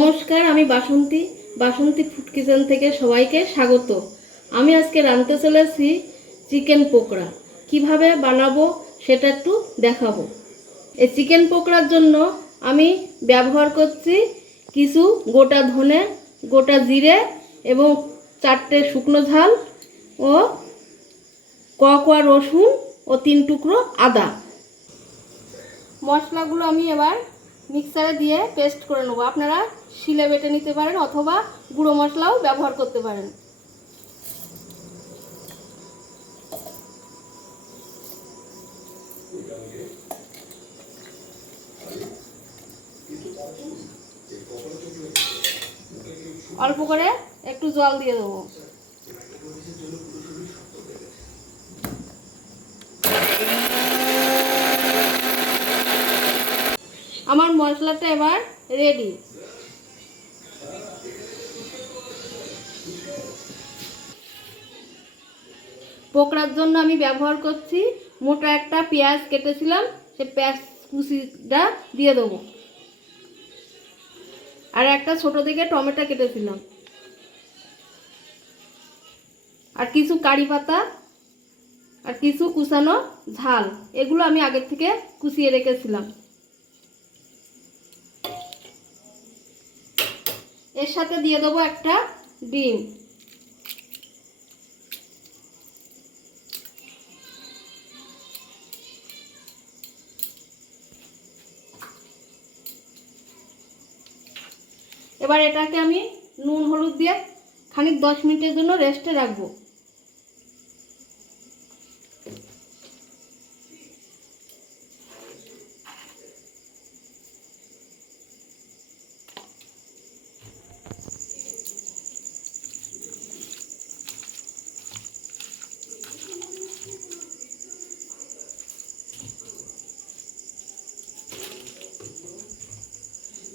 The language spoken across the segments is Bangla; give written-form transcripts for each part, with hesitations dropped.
নমস্কার, আমি বাসন্তী। বাসন্তী ফুড কিচেন থেকে সবাইকে স্বাগত। আমি আজকে রাঁধতে চলেছি চিকেন পকোড়া। কিভাবে বানাবো সেটা একটু দেখাবো। এই চিকেন পকোড়ার জন্য আমি ব্যবহার করছি কিছু গোটা ধনে, গোটা জিরে এবং 4টে শুকনো ঝাল ও কোয়া রসুন ও 3 টুকরো আদা। মশলাগুলো আমি এবার মিক্সারে দিয়ে পেস্ট করে নেব। আপনারা শিলে বেটে নিতে পারেন অথবা গুঁড়ো মশলাও ব্যবহার করতে পারেন। অল্প করে একটু জল দিয়ে দেবো। আমার মশলাটা এবার রেডি। পকোড়ার জন্য আমি ব্যবহার করছি মোটা একটা পেঁয়াজ কেটেছিলাম, সে পেঁয়াজ কুচিটা দিয়ে দেবো। আর একটা ছোট থেকে টমেটো কেটেছিলাম, আর কিছু কারি পাতা, আর কিছু কুচানো ঝাল, এগুলো আমি আগের থেকে কুচিয়ে রেখেছিলাম। এর সাথে দিয়ে দেবো একটা ডিম। এবার এটাকে আমি নুন হলুদ দিয়ে খানিক 10 মিনিটের জন্য রেস্টে রাখবো।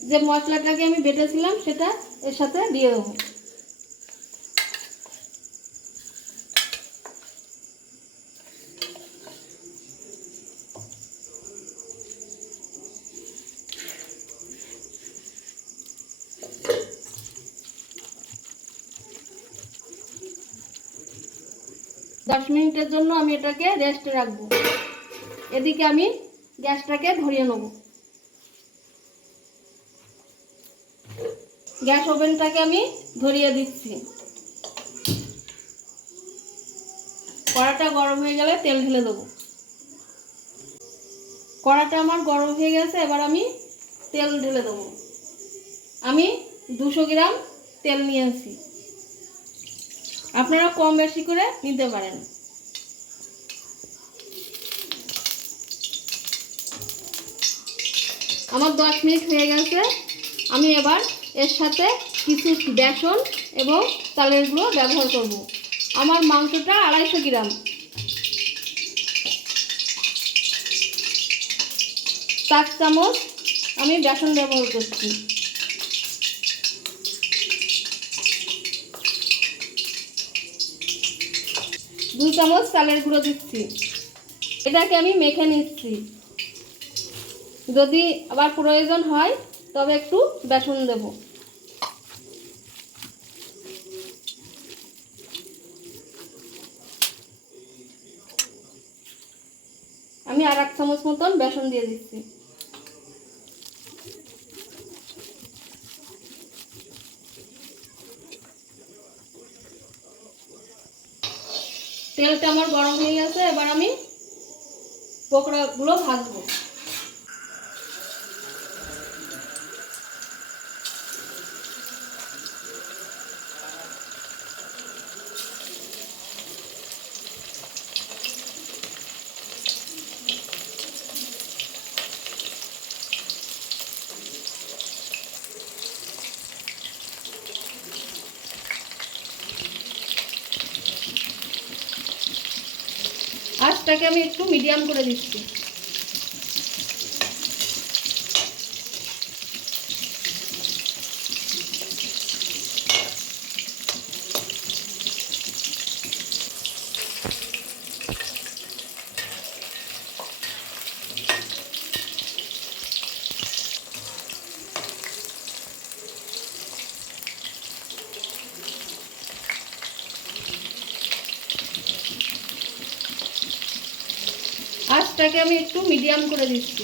যে মশলাটাকে আমি বেটেছিলাম সেটা এর সাথে দিয়ে দেবো। দশ মিনিটের জন্য আমি এটাকে রেস্টে রাখবো। এদিকে আমি গ্যাসটাকে ধরিয়ে নেব। গ্যাস ওভেনটাকে আমি ধরিয়ে দিচ্ছি। কড়াটা গরম হয়ে গেলে তেল ঢেলে দেবো। কড়াটা আমার গরম হয়ে গেছে, এবার আমি তেল ঢেলে দেবো। আমি 200 গ্রাম তেল নিয়েছি, আপনারা কম বেশি করে নিতে পারেন। আমার 10 মিনিট হয়ে গেছে। আমি এবার এর সাথে কিছু বেসন এবং চালের গুঁড়ো ব্যবহার করব। আমার মাংসটা 250 গ্রাম। 4 চামচ আমি বেসন ব্যবহার করছি। দুই চামচ চালের গুঁড়ো দিচ্ছি। এটাকে আমি মেখে নিচ্ছি। যদি আবার প্রয়োজন হয় তবে একটু বেসন দেব। আমি আর 1 চামচ মতন বেসন দিয়ে দিচ্ছি। তেলটা আমার গরম হয়ে গেছে, এবার আমি পকোড়াগুলো ভাজবো। আঁচটাকে আমি একটু মিডিয়াম করে দিচ্ছি। আঁচটাকে আমি একটু মিডিয়াম করে দিচ্ছি।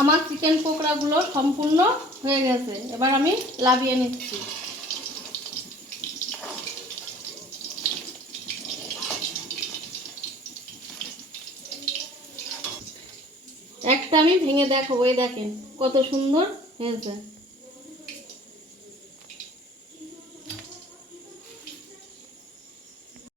আমার চিকেন পকোড়াগুলো সম্পূর্ণ হয়ে গেছে, এবার আমি লাভিয়ে নিচ্ছি। একটা আমি ভেঙে দেখাবো, এই দেখেন কত সুন্দর হয়েছে।